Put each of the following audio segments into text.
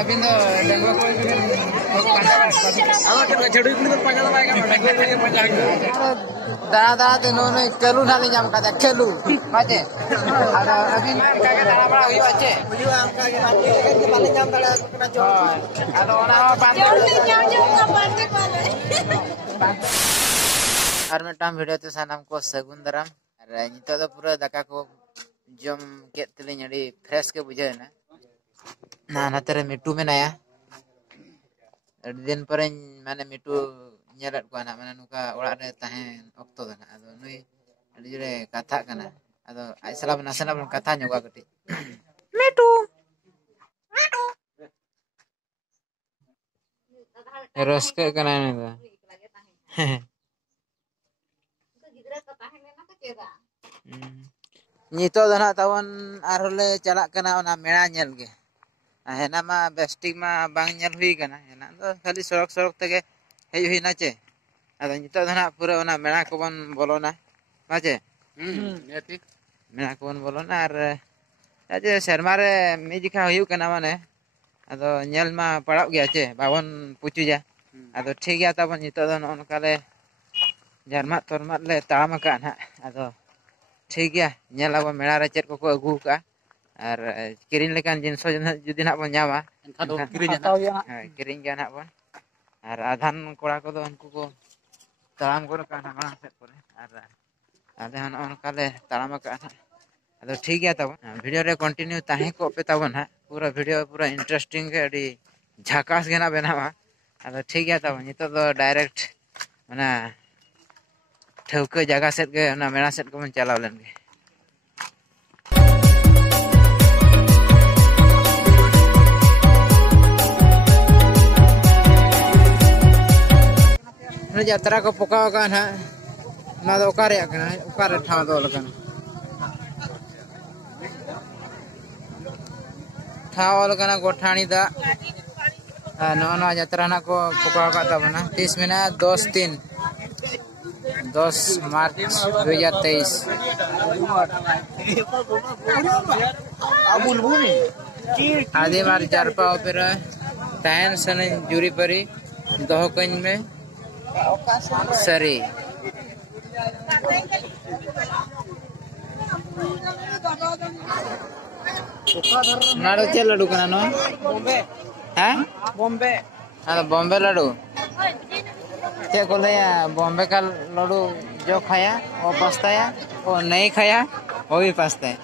अभी तो डंगवा को दादा दादा तो इन्होंने केलू नाली जाम का केलू माचे अभी दादा बड़ा हुई बच्चे और मिट्टाम वीडियो तो सानाम को सगुन दराम नितो तो पूरा दाका को जम केत तलिंग अड़ी फ्रेश के बुझे ना नाते मिट्टू मेनाया दिन पर माने मिट्टू ñelat ko na mana nuka orak re tahen okto dana ado nui adi jure katha kana ado ai salam nasana bon katha nyoga kati mitu raska kana ne da nito dana tawon arole chalak kana ona mera nyel ge hena ma bestik ma bang nyel hui kana hena do khali sorok sorok tege hey hui na che ado nito dana pura ona mera ko bon bolona mache ठीक mera ko bon bolona ar aje serma re mejika huyu kana mane ado nyel ma parab gya che babon puchu ja ado ठीक gya tabon nito do on kale jarmat tormat le tam ka na ado ठीक gya nyel abo mera re chet ko ko agu ka ar kirin lekan jinso judi na bon nyama enkha do kirin gya na bon আর আধান কোড়া কো উনকু কো তাড়াম করে কানা মানা set করে আর আধান অনকালে তাড়াম কানা আদো ঠিক গিয়া তব ভিডিও রে কন্টিনিউ তাহে को पे तब ना पूरा वीडियो पूरा इंटरेस्टिंग के अडी झाकास गेना बेनावा आदो ठीक गया तब नितो दो डायरेक्ट माने ठौके जगह सेट के ना मेरा सेट को मन चलाव लेन गे यात्रा को पकाव का ना ना दो ओकारे आकना ओकारे ठाव दो लकन ठाव लकन गोठाणी दा नो नो यात्रा ना को पकाव का तबना 30 मिनट 10 मार्च 2023 आदि बार जारपा ओपेरा तहन सन जुरी परी दोहकन में सरी नाडो चे लड्डू कना नो बॉम्बे हैं बॉम्बे हां बॉम्बे लड्डू चे को लया बॉम्बे का लड्डू जो खाया वो पछताया वो नहीं खाया वो भी पछताया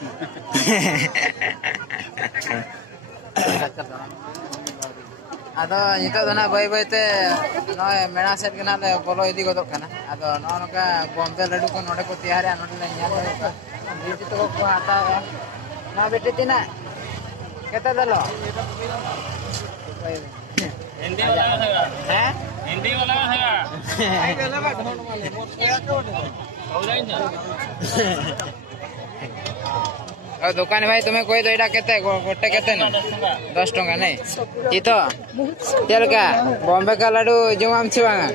ᱟᱫᱚ ᱱᱤᱛᱚᱜ ᱫᱚ ᱱᱟ ᱵᱟᱭ ᱵᱟᱭᱛᱮ ᱱᱚᱭ ᱢᱮᱲᱟ ᱥᱮᱫ ᱜᱮ ᱱᱟᱞᱮ ᱵᱚᱞᱚ ᱤᱫᱤ ᱜᱚᱫᱚᱜ ᱠᱟᱱᱟ ᱟᱫᱚ ᱱᱚᱝᱠᱟ ᱵᱚᱢᱵᱮ ᱞᱟᱹᱰᱩ ᱠᱚ ᱱᱚᱰᱮ ᱠᱚ ᱛᱮᱭᱟᱨᱟ ᱱᱚᱰᱮ ᱞᱮ ᱧᱮᱞ ᱦᱩᱭᱩᱜ ᱠᱟᱱᱟ ᱵᱤᱴᱤ ᱛᱚ ᱠᱚ ᱦᱟᱛᱟᱣᱟ ᱱᱟ ᱵᱤᱴᱤ ᱛᱤᱱᱟ केते दलो हिंदी वाला है हिंदी वाला है आई गले बा ढोल वाले मोर क्या को हो जाइन और दुकान भाई तुम्हें कोई तो इडा केते गोटे केते न 10 टका नहीं ई तो तेल का बॉम्बे का लड्डू जमाम छिवांगा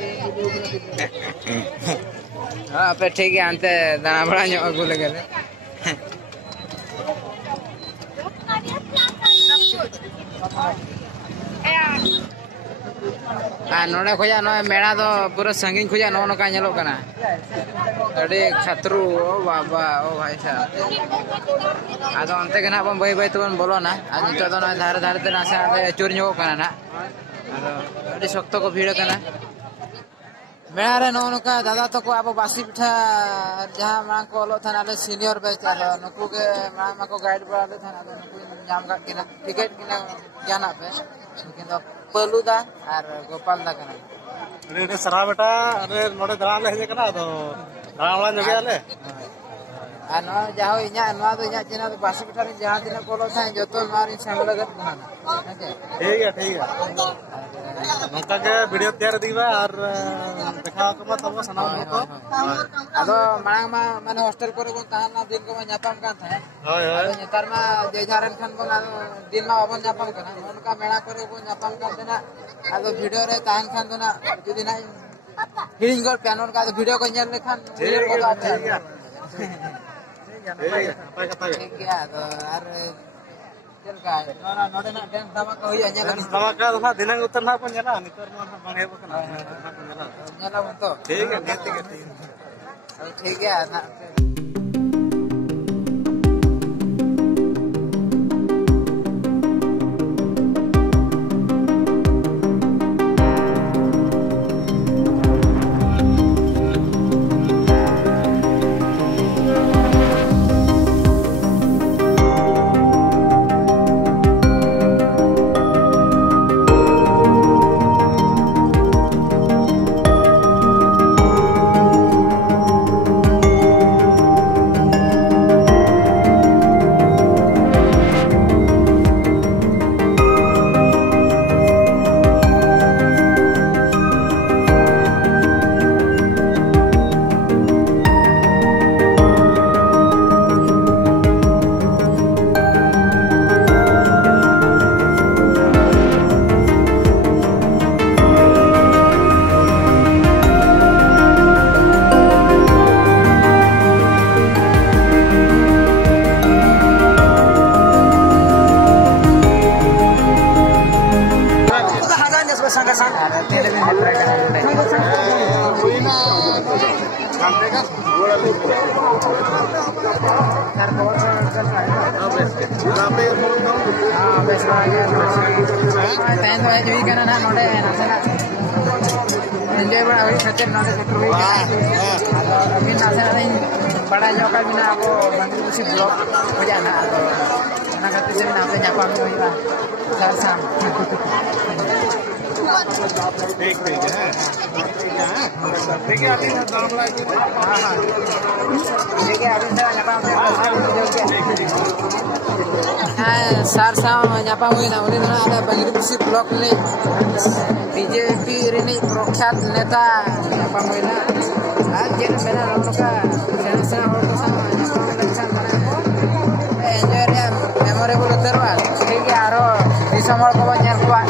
हां पे ठीक है अंते दाना बड़ा नो अगु लगले नोडे खोजा नो मेड़ा दो पूरा संगीन खोजा नो नका नेलो कना अडी खतरू ओ बाबा ओ भाई साहब आदो अंते के ना बन बाई बाई तबन बोलो ना आज नितो दो ना धार धार ते नासा चोर ᱧᱚᱜ कना ना आदो अडी शक्त को भीड़ कना मेड़ा रे नो नका दादा तो को अब बासी पिठा जहां मा को लो थाना ले सीनियर बैच आलो नुकु के मा को गाइड बड़ा ले थाना नुकु नाम का किना टिकट किना जाना पे लेकिन तो पलुदा और गोपाल दा कना रे सरा बेटा अरे नोडे दरा ले हे कना तो दरा वाला जगे आले आ नो जाहो इnya नवा तो इnya चिना तो बासी पिठा रे जहां दिन को लो था जतो मारी संग लगत ना ठीक है नोका के वीडियो तैयार दिबा और देखा को मत अब सनाव को आदो मांग मा माने हॉस्टल पर को ताना दिन को ᱧᱟᱯᱟᱢ कान था होय होय नेतार मा जे झारन खान को दिन मा अबन ᱧᱟᱯᱟᱢ कना उनका मेला करे को ᱧᱟᱯᱟम कान देना आदो वीडियो रे तान खान देना जुदी ना हिरिंग गल पैनल का वीडियो को ñel लेखान ठीक को आते ठीक है तो यार धमाका तो दिनंग उतर ना को नेला नितर मा बंगे बकना नेला तो ठीक है ठीक है ना बड़ा जोका बिना आपको मंदिर उसी ब्लॉक हो जाना तो ना करते से बिना आपसे जापा में होगा सर शाम ठीक है ठीक है अभी दाम लाइक हां ठीक है अभी से जापा में सर शाम जापा हुई ना उन्हें ना ada मंदिर उसी ब्लॉक ने बीजेपी rini प्रख्यात नेता जापा हुई ना आज जेन मेरा लोग का सेंसा हो तो sama जापा में लक्षण बना एंजॉय रे मेमोरेबल उतरवा ठीक है आरो दिसमर को nyar kuwa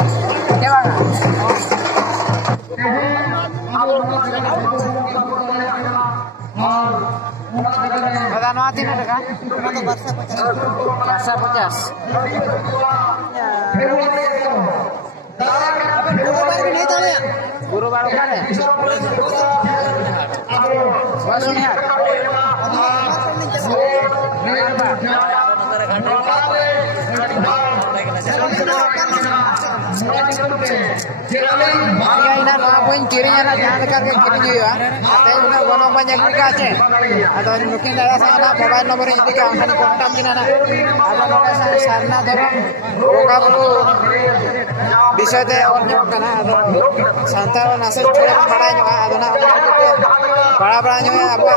ya bang Ada no hati nak kan? Barca 50. Guru baru kan ya? Bos niat. Kirinya na jangan dekat ke kiri juga. Tapi benar gonong banyak juga aja. Atau mungkin daerah sana mobile nomor ini kan akan kontak di mana. Atau nomor sana dorong. Buka dulu. Bisa deh orangnya karena atau santai nasi cukup pada juga. Atau nak pada juga apa?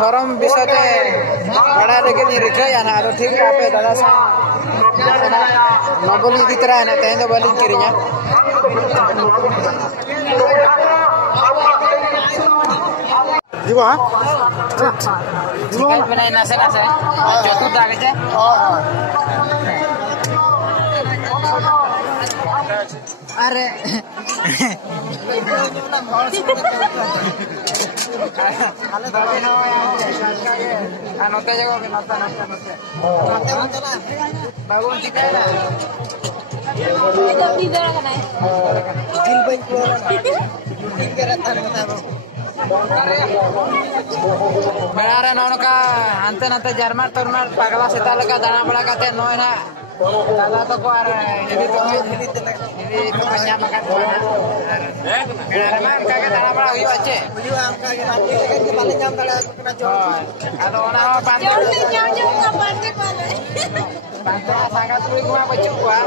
Dorong bisa deh pada lagi nyerika ya na. Atau ठीक apa daerah sana nomor ini terang na. Tapi balik kirinya. Diba? Diba बनाए नसे नसे चतुर्थ आगे जाए अरे anote llegó que no bagus juga ya Benar nono ka ante nante Jerman turnar pagala setala ka dana bala kate no na dala to ko ar ini to kanya makan mana benar man ka dana bala hiu ache hiu am ka nanti ke bale jam bala kena jor ado ona pan nyanyo ka pande pale panto sangat tuli kuma baju gua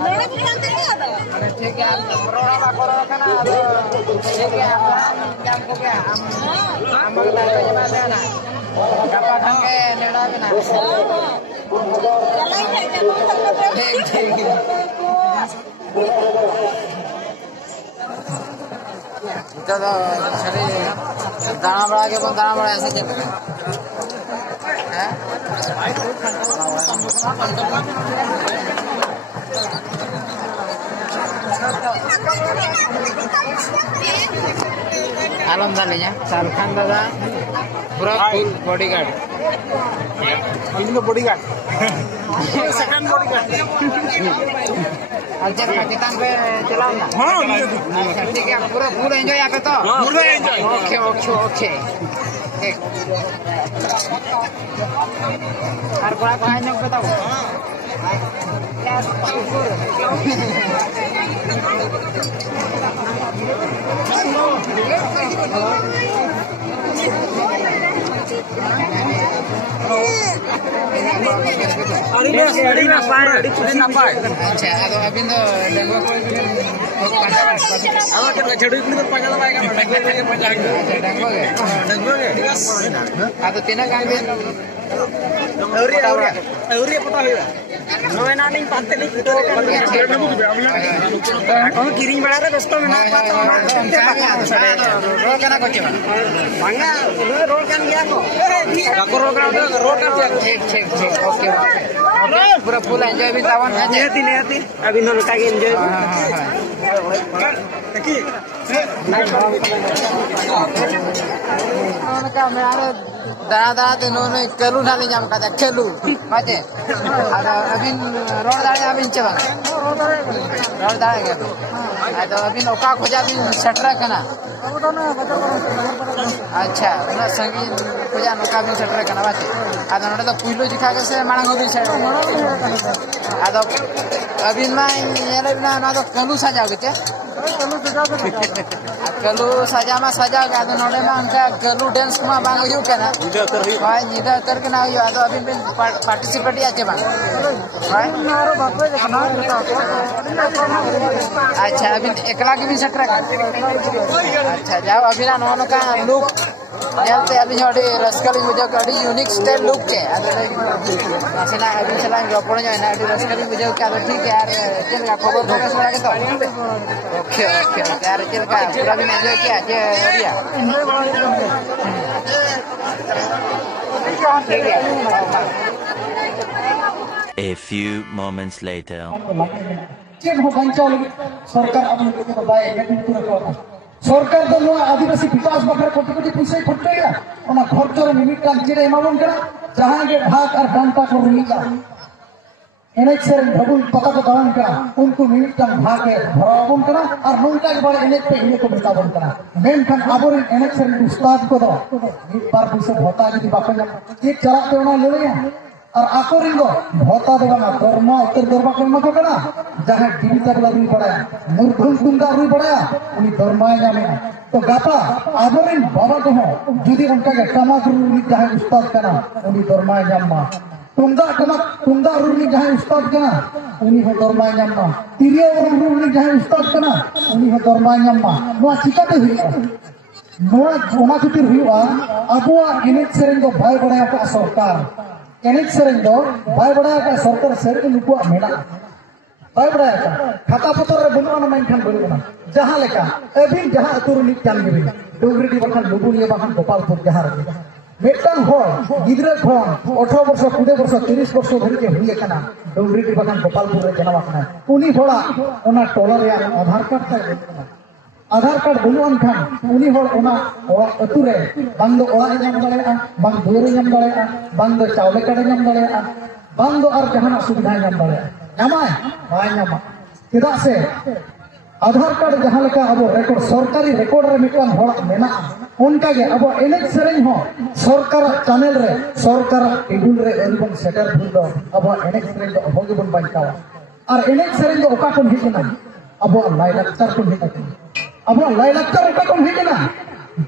nore pulang tadi ada ठीक है corona का corona का ना ठीक है jam ko kya am bagta to jama de na kapa thangke neda bina chalai thai jama ठीक ठीक तो चले दाना बड़ा के दाना बड़ा ऐसे चल रहा है आलम दालिया शाहरुख दादा पूरा full bodyguard ini body guard second body का अच्छा पाकिस्तान पे चलाओ ना हां अच्छा ठीक है पूरा फुल एंजॉय यहाँ पे तो पूरा एंजॉय ओके ओके ओके ठीक और कोड़ा कहाँ है बताओ अच्छा ಅದು ಅಬಿಂದ ಡೆಂಗು ಅದು ತಿನ್ನಕ किरिंग बड़ा रे दोस्तों में रोड करना कुछ मांगा रोड कर गया को रोड कर ठीक ठीक ठीक ओके पूरा फुल एंजॉय भी तावन है नियति अभी नो लुटा के एंजॉय उनका मेरे दादा दादा तो इन्होंने कलू डाली जाम का कलू माचे अभी रोड दाड़े अभी इंचे बंग रोड दाड़े क्या तो अभी नौका खोजा भी सटरा करना अच्छा ना संगीत खोजा नौका भी सटरा करना माचे आधा नोटे तो पुइलो जिखा के से मांगो भी सटरा आधा अभी ना ये ना ना तो कलू सजाओ के कलू सजा में सजा के आधा नोटे में उनका कलू डांस में बांगो यू करना भाई निदा तर के ना यू आधा अभी भी पार्टिसिपेट या के बांग भाई अच्छा अभी एकला के भी सटरा कर अच्छा जाओ अभी ना नोनो का लुक याते अभी जोड़ी रसकली मुझे कड़ी यूनिक स्टाइल लुक के अगर असला अभी चला रोपड़ जो है ना अभी रसकली मुझे क्या तो ठीक है यार चल का खबर खबर सुना के तो ओके ओके यार चल का पूरा भी एंजॉय किया जे एरिया ठीक है A few moments later. सरकार तो आदिवासी विकास बखरा कोटी कोटी पैसा खर्चेगा खर्चर मिमिटान चेड़े एमाबन जहां के भाग और डांटा को रिलीजा एनेज सेरेन भगुल पता को दावन करा उनको मिमिटान भाग के भरावन करा और नौका के बारे एनेज पे इने को बतावन करा मेन खान आबोरेन एनेज सेरेन उस्ताद को दो एक बार पैसा भोता यदि बापन एक चलाते होना ले लेया और आकोरिन को भोता देगा ना दरमा उत्तर दरमा को मत करा जहां टीवी तक लगी पड़ा मुरधुम कुंदा रुई पड़ा उन्हीं दरमाए जामे तो गाता आबोरिन बाबा को हो जुदी उनका के कमा गुरु जहां उस्ताद कना उन्हीं दरमाए जामा तुंगा रुई जहां उस्ताद कना उन्हीं हो दरमाए जामा तिरियो रुई जहां उस्ताद कना उन्हीं हो दरमाए जामा नोआ चिकाते हुआ नोआ ओना खातिर हुआ अबुआ एनेज सेरेन को भाई बड़ा का सरकार एनेज सेरेन दो भाई बड़ा का सरकार सेरेन लुकुआ मेला भाई बड़ा का खाता पतर रे बनुआ ना मेन खान बनुआ जहां लेका अभी जहां अतुर नि चान गिरी डोगरी बखान लुबुनिया बखान गोपालपुर जहां रे मेटन होर गिदरा खोन 18 वर्ष 20 वर्ष 30 वर्ष धरि के हुई कना डोगरी बखान गोपालपुर रे जन्म आकना उनी होड़ा ओना टोलर या आधार कार्ड तक आधार कार्ड बनुआन खान उनी होड़ ओना अतु रे बांग दो ओड़ा नाम दाड़ेया बांग दुरे नाम दाड़ेया बांग दो चावले काडे नाम दाड़ेया बांग दो आर जहाना सुविधा नाम दाड़ेया नामाय बाय नामा चेदा से आधार कार्ड जहां लेका अब रेकॉर्ड सरकारी रेकॉर्ड रे मिटान होड़ा मेना उनका के अब एनेज सेरेन हो सरकार चैनल रे सरकार टेबुल रे एलबन सेटर भूल दो अब एनेज सेरेन दो होगे बन बाइकावा और एनेज सेरेन दो ओका कोन हिजना अब लाई लक्तर कोन हिजना अब लाई लक्तर ओका कोन हिजना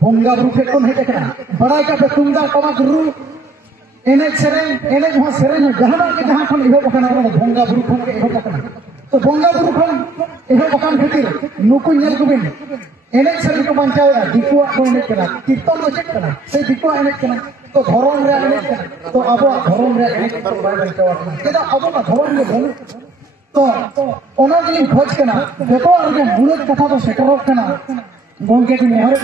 बोंगा बुफे कोन हिजना बड़ा का पे तुंगा टमाक रु एनेज सेरेन एनेज हो सेरेन जहां के जहां कोन इहो बकना बोंगा बुरु कोन इहो बकना तो बोंगा बुरु कोन इहो बकन खातिर नुकु नेल कुबिन एनेज सेरेन को बांचाया दिकुआ को एनेज कना कीर्तन को चेक कना से दिकुआ एनेज कना तो धरम रे एनेज कना तो अब धरम रे एनेज को बाय बांचावा केदा अब ना धरम रे बोल तो ओना के खोज कना देखो और के मूल कथा तो सेटरो कना गोंके की मेहर